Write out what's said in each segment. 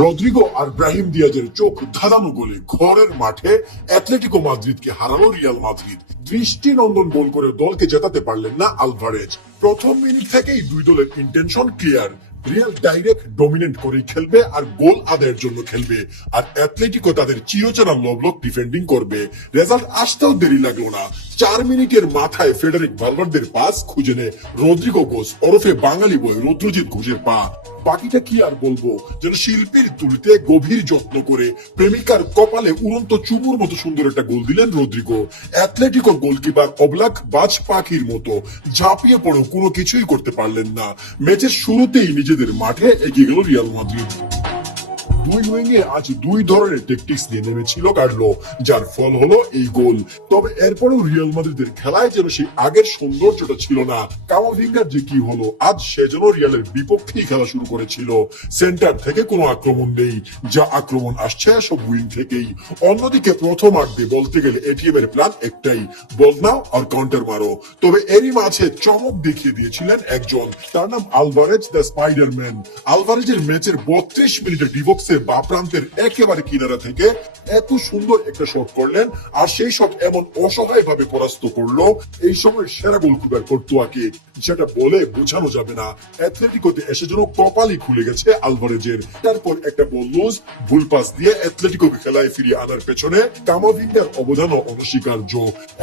Rodrigo আর Brahim দিয়াজের চোখ ধাঁধানো গোলে ঘরের মাঠে অ্যাটলেটিকো মাদ্রিদকে হারালো রিয়াল মাদ্রিদ। দৃষ্টিনন্দন গোল করে দলকে জেতাতে পারলেন না আলভারেজ। প্রথম মিনিট থেকেই দুই দলের intention clear. Real direct dominant করে খেলবে আর গোল আদায়ের জন্য খেলবে, আর অ্যাটলেটিকো তাদের চিরচেনা লবলক ডিফেন্ডিং করবে। রেজাল্ট আসতেও দেরি লাগলো না। 4 মিনিটের মাথায় ফেডারিক ভালভার্দের পাস খুঁজে নেয় রদ্রিগো গোস ওরফে বাঙালি বয় রুদ্রজিৎ ঘোষের পা। বাকিটা কি আর বলবো, যেন শিল্পীর তুলিতে গভীর যত্ন করে প্রেমিকার কপালে উড়ন্ত চুমুর মতো সুন্দর একটা গোল দিলেন রদ্রিগো। অ্যাটলেটিকো গোলকিপার অবলাক বাজ পাখির মতো ঝাঁপিয়ে পড়েও কোনো কিছুই করতে পারলেন না। ম্যাচের শুরুতেই নিজেদের মাঠে এগিয়ে গেল রিয়াল মাদ্রিদ। দুই উইংয়ে আজ দুই ধরনের ট্যাকটিক্স নিয়ে নেমেছিল কার্লো, যার ফল হলো এই গোল। তবে এরপরেও রিয়াল মাদ্রিদের খেলায় যেন সেই আগের সৌন্দর্যটা ছিল না। কামাভিঙ্গার যে কি হলো, আজ সে যেন রিয়ালের বিপক্ষেই খেলা শুরু করেছিল। সেন্টার থেকে কোনো আক্রমণ নেই, যা আক্রমণ আসছে সব উইং থেকেই। অন্যদিকে প্রথমার্ধে বলতে গেলে এটিএম এর প্ল্যান একটাই, বল নাও আর কাউন্টার মারো। তবে এরই মাঝে চমক দেখিয়ে দিয়েছিলেন একজন, তার নাম আলভারেজ দ্য স্পাইডারম্যান। আলভারেজের ম্যাচের 32 মিনিটের ডিবক্সে বা প্রান্তের একেবারে কিনারা থেকে এত সুন্দর একটা শট করলেন, আর সেই শট এমন অসহায় ভাবে পরাস্ত করলো এই সময় সেরা গোলকিপার কোর্তুয়াকে, যেটা বলে বোঝানো যাবে না। অ্যাটলেটিকোতে এসে যেন কপালই খুলে গেছে আলভারেজের। তারপর একটা বল লুজ, ভুল পাস দিয়ে অ্যাটলেটিকোকে খেলায় ফিরিয়ে আনার পেছনে কামাভিঙ্গার অবদানও অনস্বীকার্য।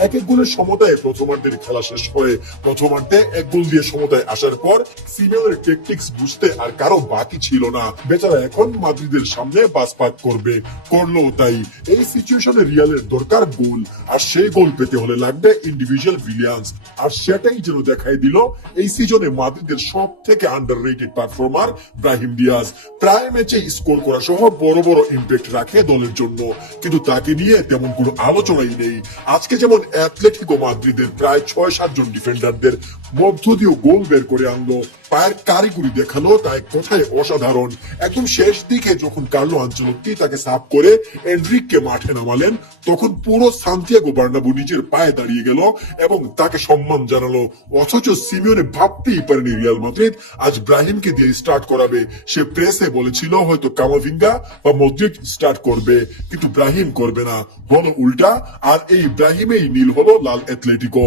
এক এক গোলের সমতায় প্রথমার্ধের খেলা শেষ হয়ে প্রথমার্ধে এক গোল দিয়ে সমতায় আসার পর সিমেওনের ট্যাকটিক্স বুঝতে আর কারো বাকি ছিল না। বেচারা এখন মাদ্রিদের সামনে বাসপাত করবে, করলো তাই। এই সিচুয়েশনে রিয়ালের দরকার গোল, আর সেই গোল পেতে হলে লাগবে ইন্ডিভিজুয়াল ব্রিলিয়ান্স। আর সেটাই যেন দেখাই দিল এই সিজনে মাদ্রিদের সব থেকে আন্ডাররেটেড পারফর্মার ব্রাহিম দিয়াজ। প্রায় ম্যাচে স্কোর করা সহ বড় বড় ইম্প্যাক্ট রাখে দলের জন্য, কিন্তু তাকে নিয়ে তেমন কোনো আলোচনাই নেই। আজকে যেমন অ্যাটলেটিকো মাদ্রিদের প্রায় 6-7 জন ডিফেন্ডারদের মধ্য দিয়ে গোল বের করে আনলো, পায়ের কারিগরি দেখালো, তাই কোথায় অসাধারণ। একদম শেষ দিকে যখন কার্লো আনচেলত্তি তাকে সাফ করে এনরিককে মাঠে নামালেন, তখন পুরো সান্তিয়াগো বার্নাবু নিজের পায়ে দাঁড়িয়ে গেল এবং তাকে সম্মান জানালো। অথচ সিমিওনে ভাবতেই পারেনি রিয়াল মাদ্রিদ আজ ব্রাহিমকে দিয়ে স্টার্ট করাবে। সে প্রেসে বলেছিল হয়তো কামাভিঙ্গা বা মদ্রিক স্টার্ট করবে, কিন্তু ব্রাহিম করবে না, হলো উল্টা। আর এই ব্রাহিমেই নীল হলো লাল অ্যাটলেটিকো।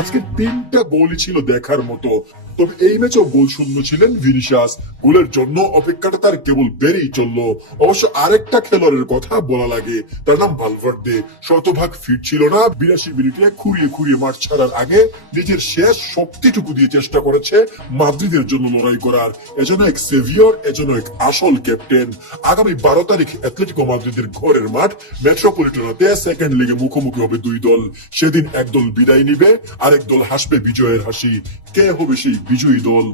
আজকে 3টা গোলই ছিল দেখার মতো। তবে এই ম্যাচেও গোল শূন্য ছিলেন ভিনিসিয়াস। গোলের জন্য অপেক্ষাটা তার কেবল বেড়েই চললো। অবশ্য আরেকটা খেলোয়াড়ের কথা বলা লাগে, তার নাম ভালভার্দে। শতভাগ ফিট ছিল না, 82 মিনিটে খুঁড়িয়ে খুঁড়িয়ে মাঠ ছাড়ার আগে নিজের শেষ শক্তিটুকু দিয়ে চেষ্টা করেছে মাদ্রিদের জন্য লড়াই করার। এজন্য এক সেভিয়র, এজন্য এক আসল ক্যাপ্টেন। আগামী 12 তারিখ অ্যাটলেটিকো মাদ্রিদের ঘরের মাঠ মেট্রোপলিটনাতে সেকেন্ড লেগে মুখোমুখি হবে দুই দল। সেদিন এক দল বিদায় নিবে, আরেক দল হাসবে বিজয়ের হাসি। কে হবে সেই বিজয়ী দল?